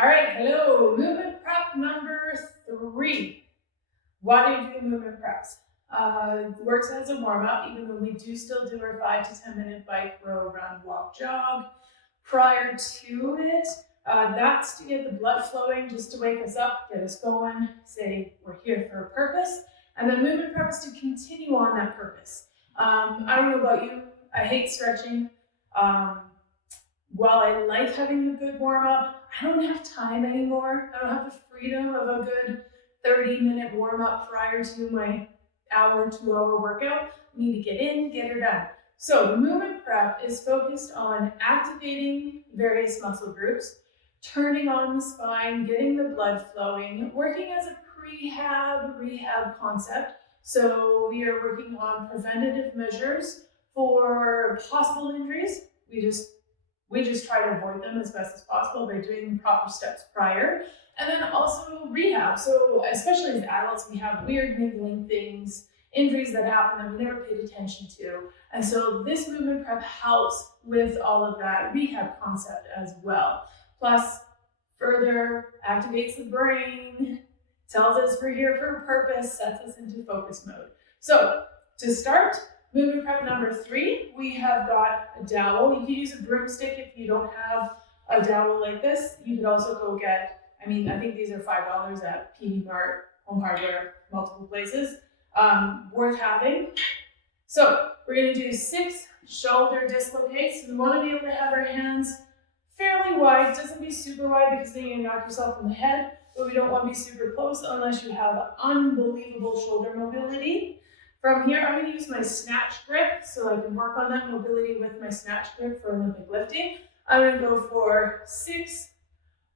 All right, hello, movement prep number 3. Why do you do movement preps? Works as a warm-up, even though we do still do our 5 to 10 minute bike, row, run, walk, jog. Prior to it, that's to get the blood flowing, just to wake us up, get us going, say we're here for a purpose. And then movement prep is to continue on that purpose. I don't know about you, I hate stretching. While I like having a good warm-up, I don't have time anymore. I don't have the freedom of a good 30-minute warm-up prior to my hour, 2-hour workout. I need to get in, get her done. So the movement prep is focused on activating various muscle groups, turning on the spine, getting the blood flowing, working as a rehab concept. So we are working on preventative measures for possible injuries. We just try to avoid them as best as possible by doing the proper steps prior. And then also rehab. So especially as adults, we have weird niggling things, injuries that happen that we never paid attention to. And so this movement prep helps with all of that rehab concept as well. Plus, further activates the brain, tells us we're here for a purpose, sets us into focus mode. So to start, movement prep number 3, we have got a dowel. You can use a broomstick if you don't have a dowel like this. You could also go get, I think these are $5 at PD Mart, Home Hardware, multiple places. Worth having. So we're going to do 6 shoulder dislocates. We want to be able to have our hands fairly wide. It doesn't be super wide because then you knock yourself in the head, but we don't want to be super close unless you have unbelievable shoulder mobility. From here, I'm going to use my snatch grip so I can work on that mobility with my snatch grip for Olympic lifting. I'm going to go for 6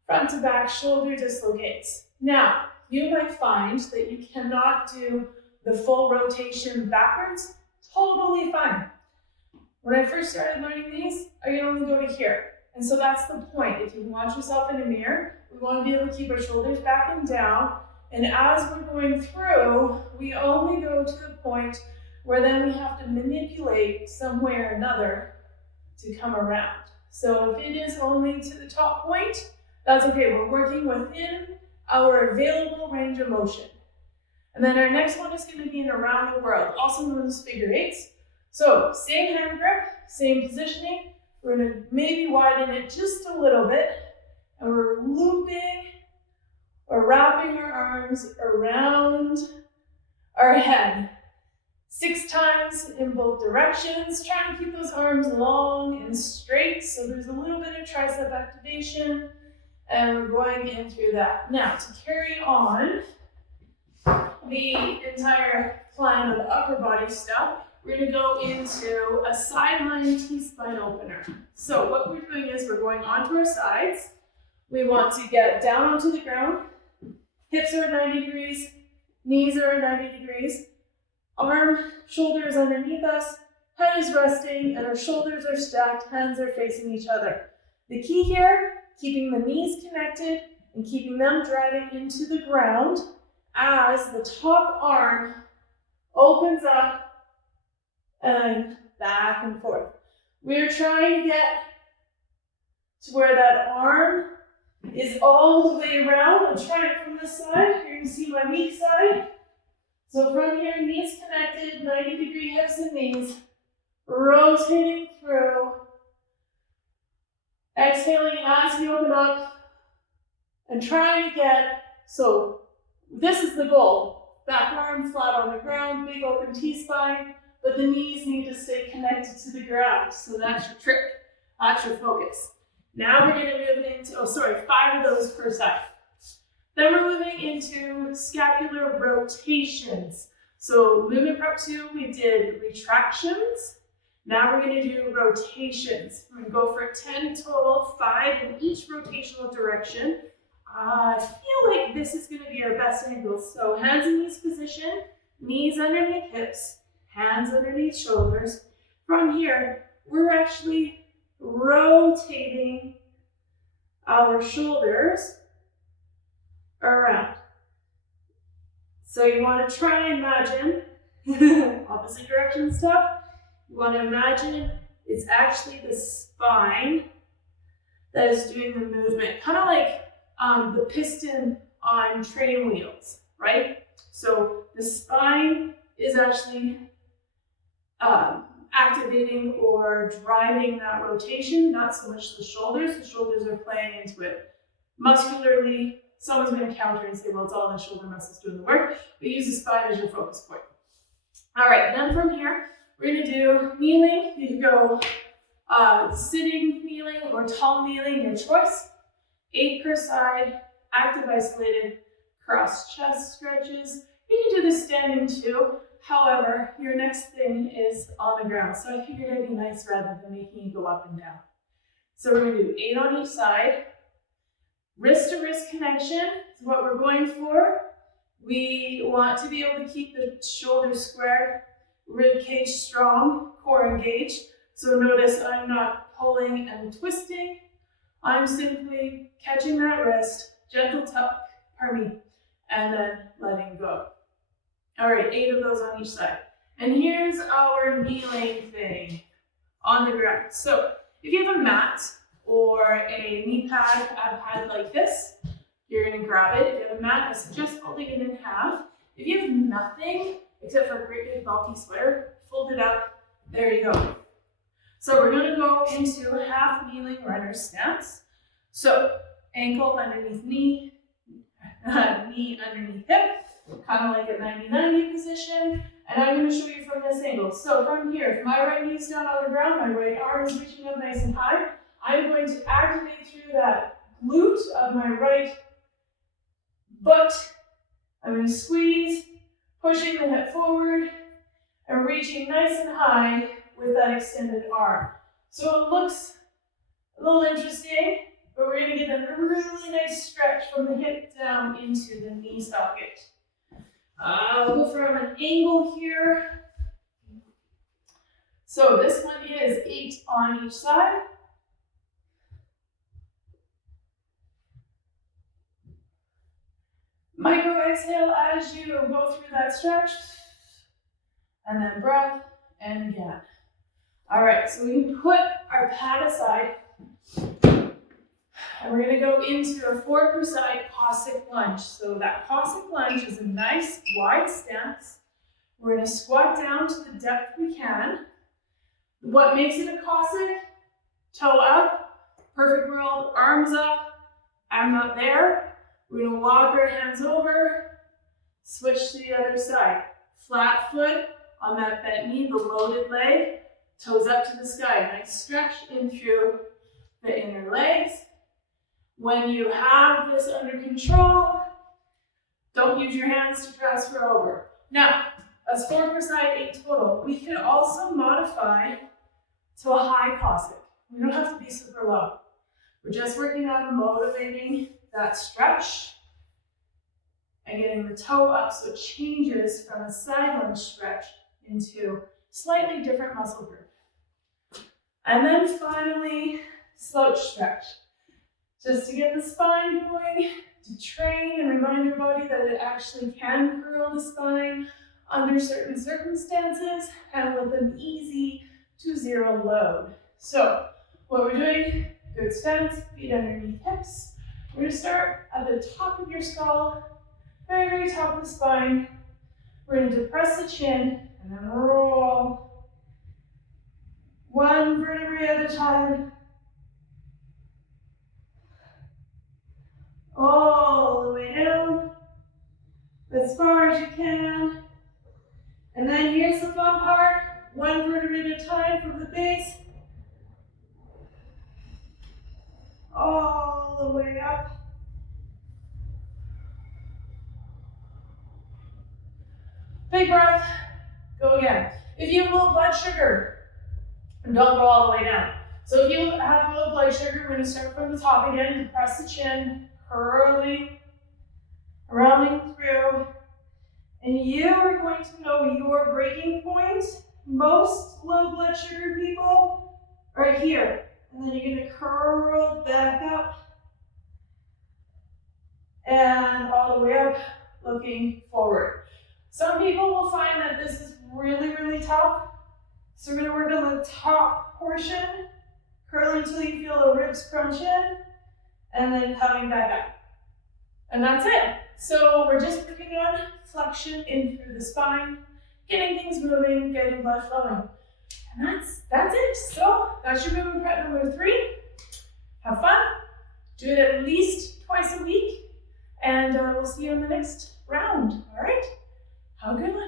front to back shoulder dislocates. Now, you might find that you cannot do the full rotation backwards. Totally fine. When I first started learning these, I could only go to here. And so that's the point. If you watch yourself in a mirror, we want to be able to keep our shoulders back and down. And as we're going through, we only go to the point where then we have to manipulate some way or another to come around. So if it is only to the top point, that's okay. We're working within our available range of motion. And then our next one is going to be an around the world, also known as figure 8s. So same hand grip, same positioning. We're going to maybe widen it just a little bit. And we're looping or wrapping our arms around our head. 6 times in both directions, trying to keep those arms long and straight. So there's a little bit of tricep activation. And we're going in through that. Now, to carry on the entire plan of upper body stuff, we're going to go into a sideline T-spine opener. So what we're doing is we're going onto our sides. We want to get down onto the ground. Hips are at 90 degrees, knees are at 90 degrees. Shoulders underneath us, head is resting, and our shoulders are stacked, hands are facing each other. The key here, keeping the knees connected and keeping them driving into the ground as the top arm opens up and back and forth. We're trying to get to where that arm is all the way around. I'm trying it from this side. Here you can see my weak side. So from here, knees connected, 90-degree hips and knees, rotating through. Exhaling as we open up and trying to get, so this is the goal. Back arm flat on the ground, big open T-spine, but the knees need to stay connected to the ground. So that's your trick, that's your focus. Now we're gonna move into, 5 of those per side. Then we're moving into scapular rotations. So movement prep 2, we did retractions. Now we're going to do rotations. We're going to go for 10 total, 5 in each rotational direction. I feel like this is going to be our best angle. So hands in knees position, knees underneath hips, hands underneath shoulders. From here, we're actually rotating our shoulders around. So you want to try and imagine, opposite direction stuff. You want to imagine it's actually the spine that is doing the movement. Kind of like the piston on train wheels, right? So the spine is actually activating or driving that rotation, not so much the shoulders. The shoulders are playing into it. Muscularly, someone's going to counter and say, well, it's all the shoulder muscles doing the work, but use the spine as your focus point. All right, then from here, we're going to do kneeling. You can go sitting kneeling or tall kneeling, your choice. 8 per side, active isolated cross chest stretches. You can do this standing too. However, your next thing is on the ground. So I figured it'd be nice rather than making you go up and down. So we're going to do 8 on each side. Wrist to wrist connection is what we're going for. We want to be able to keep the shoulders square, rib cage strong, core engaged. So notice I'm not pulling and twisting. I'm simply catching that wrist, gentle tuck, and then letting go. All right, 8 of those on each side. And here's our kneeling thing on the ground. So if you have a mat or a knee pad, ab pad like this, you're gonna grab it. If you have a mat, I suggest folding it in half. If you have nothing except for a great big bulky sweater, fold it up. There you go. So we're gonna go into half kneeling runner stance. So ankle underneath knee, knee underneath hip, kind of like a 90-90 position. And I'm gonna show you from this angle. So from here, if my right knee is down on the ground, my right arm is reaching up nice and high, I'm going to activate through that glute of my right butt. I'm going to squeeze, pushing the hip forward, and reaching nice and high with that extended arm. So it looks a little interesting, but we're going to get a really nice stretch from the hip down into the knee socket. We'll go from an angle here. So this one is 8 on each side. Micro exhale as you go through that stretch, and then breath, and again. All right, so we can put our pad aside, and we're gonna go into a 4 per side Cossack Lunge. So that Cossack Lunge is a nice wide stance. We're gonna squat down to the depth we can. What makes it a Cossack? Toe up, perfect world, arms up, I'm not there. We're gonna walk our hands over, switch to the other side. Flat foot on that bent knee, the loaded leg, toes up to the sky. Nice stretch in through the inner legs. When you have this under control, don't use your hands to transfer over. Now, that's 4 per side, 8 total. We can also modify to a high Cossack. We don't have to be super low. We're just working on motivating that stretch and getting the toe up so it changes from a side lunge stretch into slightly different muscle group. And then finally, slouch stretch. Just to get the spine going, to train and remind your body that it actually can curl the spine under certain circumstances and with an easy 2-0 load. So what we're doing, good stance, feet underneath hips. We're gonna start at the top of your skull, very, very top of the spine. We're gonna depress the chin and then roll. One vertebrae at a time. All the way down, as far as you can. And then here's the fun part, one vertebrae at a time from the base. All the way up. Big breath, go again. If you have low blood sugar, don't go all the way down. So if you have low blood sugar, we're gonna start from the top again, depress the chin, curling, rounding through. And you are going to know your breaking point. Most low blood sugar people are here. And then you're gonna curl back up and all the way up, looking forward. Some people will find that this is really, really tough. So we're gonna work on the top portion, curl until you feel the ribs crunch in, and then coming back up. And that's it. So we're just working on flexion in through the spine, getting things moving, getting blood flowing. And that's it. So that's your movement prep number 3. Have fun. Do it at least twice a week. And we'll see you in the next round. All right? Have a good one.